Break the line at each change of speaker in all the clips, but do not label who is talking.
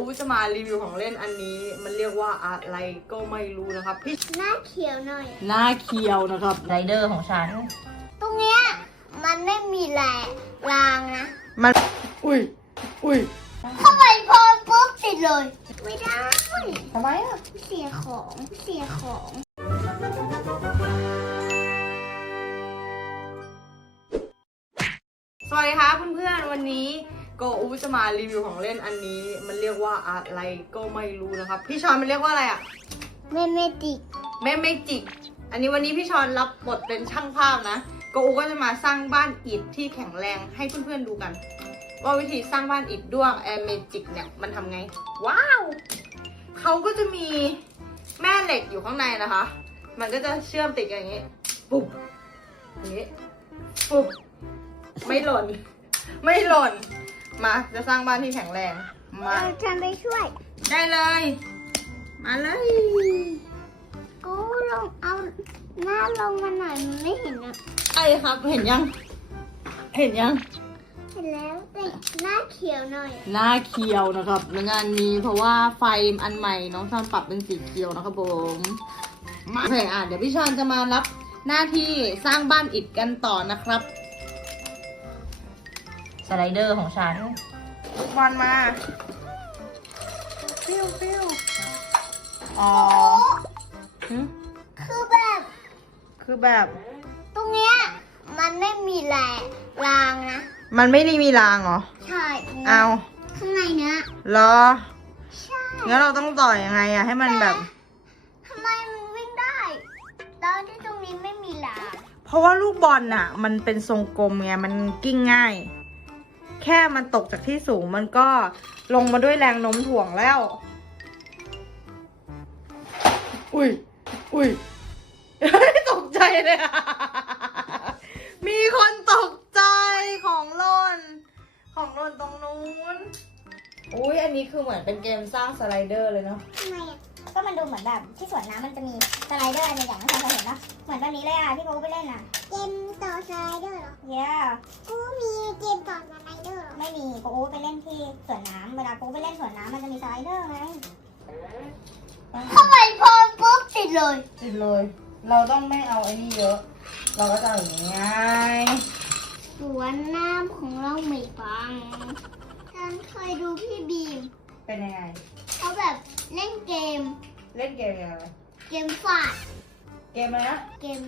จะมารีวิวของเล่นอันนี้มันเรียกว่าอะไรก็ไม่รู้นะครับพี่
หน้าเขียวหน่อย
หน้าเขียวนะครับ
ไรเดอร์ของฉัน
ตรงเนี้ยมันไม่มีแหละรางนะ
มันอุ้ย
เข้าไปพอปุ๊บติดเลยไม่ได้
ทำไมอ่ะ
เสียของ
สวัสดีครับเพื่อนๆวันนี้โกอูจะมารีวิวของเล่นอันนี้มันเรียกว่าอะไรก็ไม่รู้นะครับพี่ชอนมันเรียกว่าอะไรอ่ะ
เมจิก
อันนี้วันนี้พี่ชอนรับบทเป็นช่างภาพนะโกอูก็จะมาสร้างบ้านอิฐที่แข็งแรงให้เพื่อนๆดูกันว่าวิธีสร้างบ้านอิฐด้วงเมจิกเนี่ยมันทำไงว้าวเขาก็จะมีแม่เหล็กอยู่ข้างในนะคะมันก็จะเชื่อมติดกันอย่างนี้ปุ๊บอย่างนี้ปุ๊บไม่หล่นมาจะสร้างบ้านที่แข็งแรงมา
ฉันไปช่วย
ได้เลยมาเลย
กูลงเอาหน้าลงมาหน่อยมันไม่เห็นอ่ะ
ใช่ครับเห็นยัง
เห็นแล้วแต่หน้าเขียวหน่อย
หน้าเขียวนะครับในงานนี้เพราะว่าไฟอันใหม่น้องชอนปรับเป็นสีเขียวนะครับผมมาเดี๋ยวพี่ชอนจะมารับหน้าที่สร้างบ้านอิฐกันต่อนะครับ
สไลเดอร์ของฉัน
ลูกบอลมาฟิวอ๋อคือแบบ
ตรงเนี้ยมันไม่มีแหละรางนะ
มันไม่ได้มีรางเหรอ
ใช่
เอา
ข้างในเนี้ย
เหรอ
ใช่
งั้นเราต้องต่อยังไงอะให้มันแบบ
ทำไมมันวิ่งได้ตอนที่ตรงนี้ไม่มีราง
เพราะว่าลูกบอลน่ะมันเป็นทรงกลมไงมันกิ้งง่ายแค่มันตกจากที่สูงมันก็ลงมาด้วยแรงโน้มถ่วงแล้วอุ้ยตกใจเลยอะมีคนตกใจของหล่นตรงนู้นอุ้ยอันนี้คือเหมือนเป็นเกมสร้างสไลเดอร์เลยเนาะ
ทำไมอ่ะก็มันดูเหมือนแบบที่สวนน้ำมันจะมีสไลเดอร์อะไรอย่างที่เราเคยเห็นปะเหมือนแบบนี้เลยอ่ะที่กูไปเล่นอ่ะเกมต่อสไลเดอร์เหรอกูมีเกมต่อสไลเดอร์ไม่มีกูไปเล่นที่สวนน้ำเวลากูไปเล่นสวนน้ำมันจะมีสไลเดอร์ไงเข้าไปพอปุ๊บติดเลย
เราต้องไม่เอาไอ้นี่เยอะเราก็จะอย่างนี้
สวนน้ำของเราไม่ฟังฉันเคยดูพี่บีม
เป็นยังไง
เขาแบบเล่นเกม
ยังไง
เกมฟาด
เกมอะไรนะ
เกม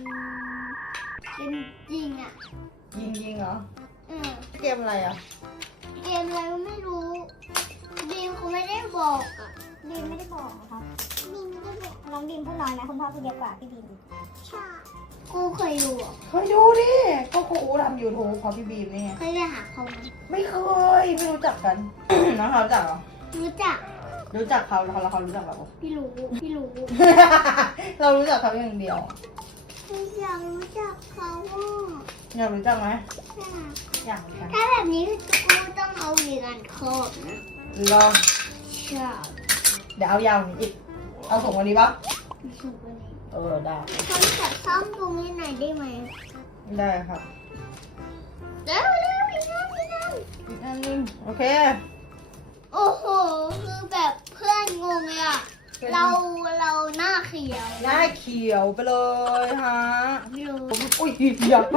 ยิงอ่ะ
ยิงเหรอเกมอะไรอ่ะ
เกมอะไรไม่รู้บีมเขาไม่ได้บอกอ่ะบีมไม่ได้บอกครับบีมไม่ได้บอกน้องบีมพูดน้อยนะคุณพ่อพูดเยอะกว่าพี่บีมใช่กูเคยดู
ดิก็ครูทำยูทูบเพราะพี่บีมนี่
เคยไปหาเขาไหม
ไม่เคยไม่รู้จักกัน น้องเขารู้จักเหรอ
รู้จัก
เขาแล้วเขารู้จักเรา
พี่รู้
เรารู้จักเขาอย่างเดียว
อยากรู้จักเขา
อยากรู้จักไหมอยาก
ถ้าแบบนี้กูต้องเอาเหรียญครอบนะ
รอ
ใช่
เดี๋ยวเอายาวนี้อีกเอาส่งวันนี้ปะ
ส่งวันนี้
ได้
ฉันจะซ่อมตรงนี้หน่อยได้ไหม
ได้ครับ
เร็วอีก
อันนึงโอเค
โอ้โหคือแบบเพื่อนงงเลยอะเราหน้าเขี
ยวไปเลยฮะ
อยู่
อุ้ยอยาก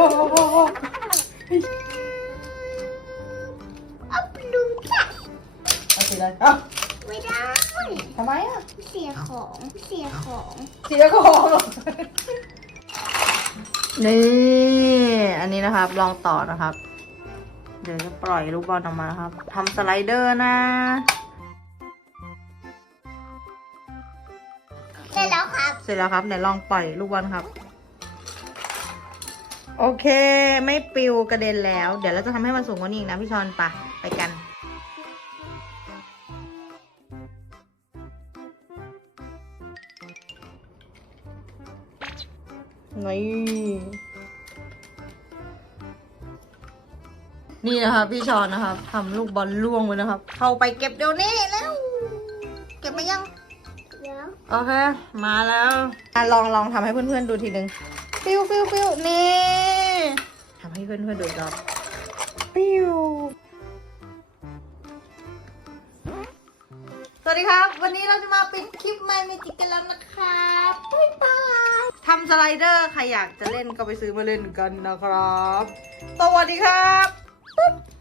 เอาไปดูจ้ะ
เอาสิเลย
ไม่ได้
ทำไมอ่ะ
เสียของ
นี่อันนี้นะครับลองต่อนะครับเดี๋ยวจะปล่อยลูกบอลออกมานะครับทำสไลเดอร์นะ
เสร็จแล้ว
ครับไหนลองปล่อยลูกบอลครับโอเคไม่ปลิวกระเด็นแล้วเดี๋ยวเราจะทำให้มันสูงกว่านี้อีกนะพี่ชอนไปกันนี่นะครับพี่ชอนนะครับทำลูกบอลล่วงไปนะครับเข้าไปเก็บเดี๋ยวนี้แล้วเก็บมายังโอเคมาแล้วลองทำให้เพื่อนๆดูทีนึงฟิวนี่ทำให้เพื่อนๆดูครับฟิวสวัสดีครับ วันนี้เราจะมาปิดคลิป My Magic กันแล้วนะครับบ๊ายบายทำสไลเดอร์ใครอยากจะเล่นก็ไปซื้อมาเล่นกันนะครับ สวัสดีครับ